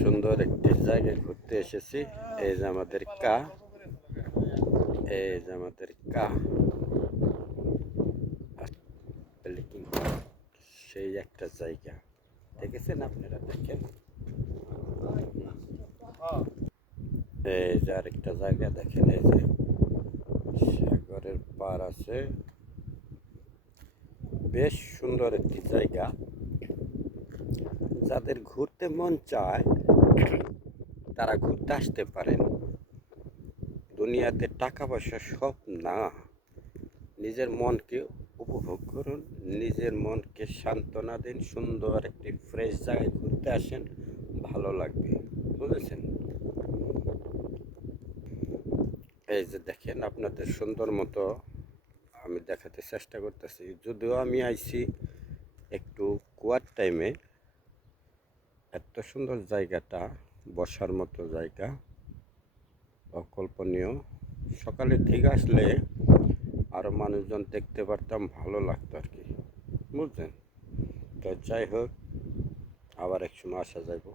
সুন্দর একটি জায়গায় ঘুরতে এসেছি। এই যে আমাদের কা, এই যে আমাদের কা সেই একটা জায়গা দেখেছেন আপনারা, দেখেন। এই যে আরেকটা জায়গা দেখেন, এই যে সাগরের পার আছে, বেশ সুন্দর একটি জায়গা। যাদের ঘুরতে মন চায় তারা ঘুরতে আসতে পারেন। দুনিয়াতে টাকা পয়সা সব না, নিজের মনকে উপভোগ করুন, নিজের মনকে সান্ত্বনা দিন, সুন্দর একটি ফ্রেশ জায়গায় ঘুরতে আসেন, ভালো লাগবে, বুঝেছেন। এই যে দেখেন, আপনাদের সুন্দর মতো আমি দেখাতে চেষ্টা করতেছি, যদিও আমি আইছি একটু কুয়ার টাইমে। এত সুন্দর জায়গাটা, বসার মতো জায়গা, অকল্পনীয়। সকালের দিকে আসলে আরও মানুষজন দেখতে পারতাম, ভালো লাগতো আর কি, বুঝলেন। তো যাই হোক, আবার এক সময় আসা যাইব।